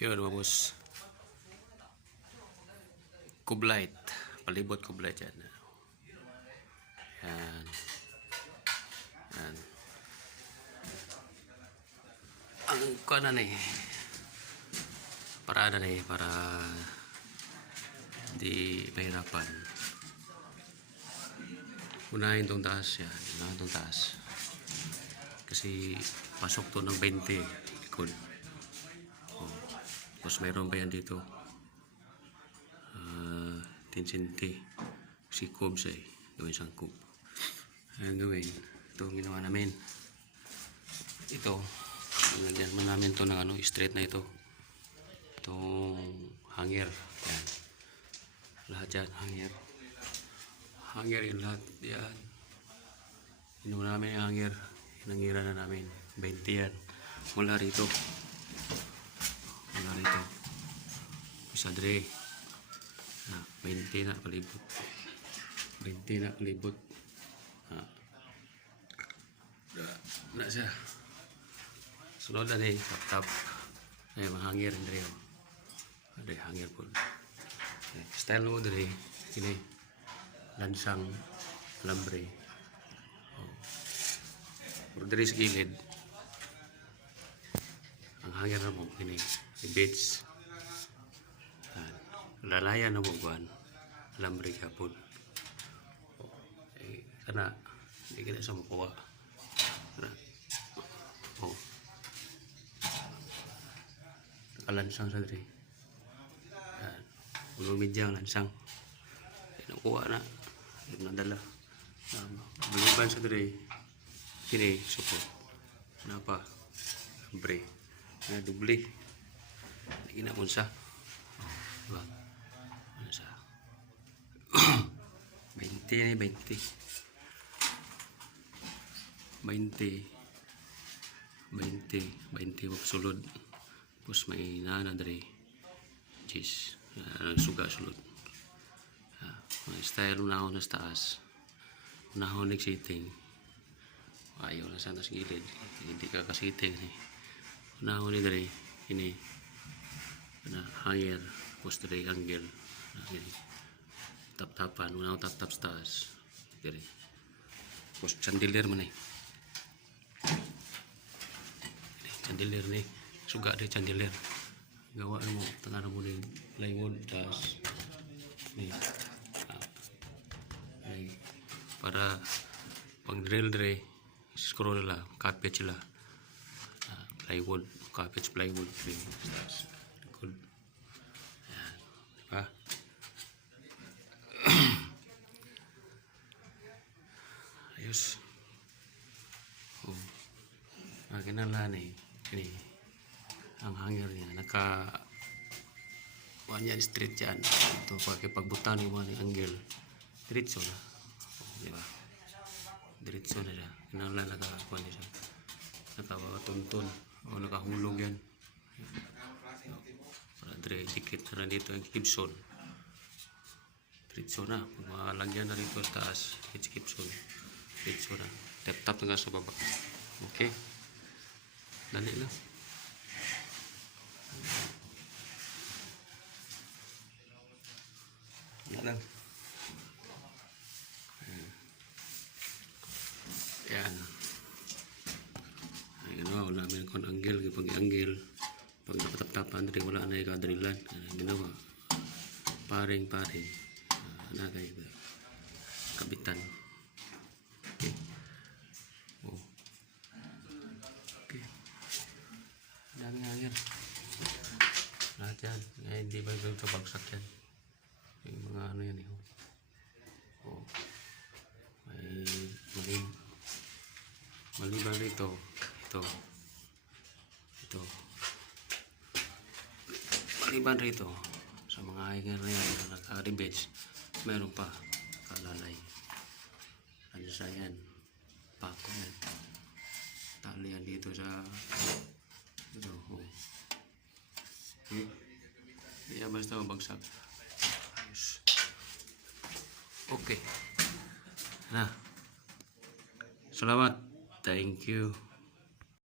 Yun mga boss. Kublight. Palibot kublight yan. Yan. Yan. Ang kuha na eh. Para di mahirapan. Unahin tong taas yan. Unahin tong taas. Kasi pasok to ng 20 likod. Tapos mayroon pa yan dito 10 cm si cubes ay gawin siyang cube. Ayan gawin, ito ang ginawa namin. Ito nagyan man namin to ng straight na ito, itong hanger. Ayan, lahat yan hanger yung lahat yan. Ginawa namin yung hanger, hinangiran na namin 20 yan mula rito isa dre 20 na palibot 20 na palibot na siya. Sunod na ni tap ay mahangir dre ada hangir pun style mo dre ini lansang lambre dre sa gilid ang hangir na mo ini beads lalayan na buwan alambre kapon kana hindi kita sa makuha nakalansang sa diri ulo medyang lansang nakuha na nadala baliban sa diri kini support napa alambre na dubli lagi na unsa diba 20 sulod tapos may nana dari cheese suga sulod may style unahon na sa taas unahon nagsiting ayaw na sana sa gilid hindi ka kasiting unahon ni dari ini na hanger tapos dari angle tap-tapan unang tap-tap sa taas diri tapos chandelier man chandelier ni suga di chandelier gawa mo tanga mo ni plywood tas ni para pang drill dre scroll la carpet sila plywood carpet plywood good diba. Ayos. Kinala ni ini ang hanger niya naka wanya straight yan ito pakai pagbutan yung mga angle diretso na diba diretso na siya kinala nakakuha niya siya nakatuntun o nakahulog yan para dire dikit na dito yung Gibson diretso na malagyan na rito sa taas Gibson diretso na tap na nga sa baba. Okay dali lang yan wala namin kon angle pag angle pag nakatap-tapan dito wala na ikadrilan ginawa paring na kayo kabitan. Okay. Okay. Daming hanger lahat yan ngayon hindi ba ito bagsak yan yung mga ano yan may maliban rito ito maliban rito sa mga hanger na yan na naka-ribets meron pa kalalay ano sa yan pako yan tali yan dito sa ito okay basta mabagsak okay na salamat thank you.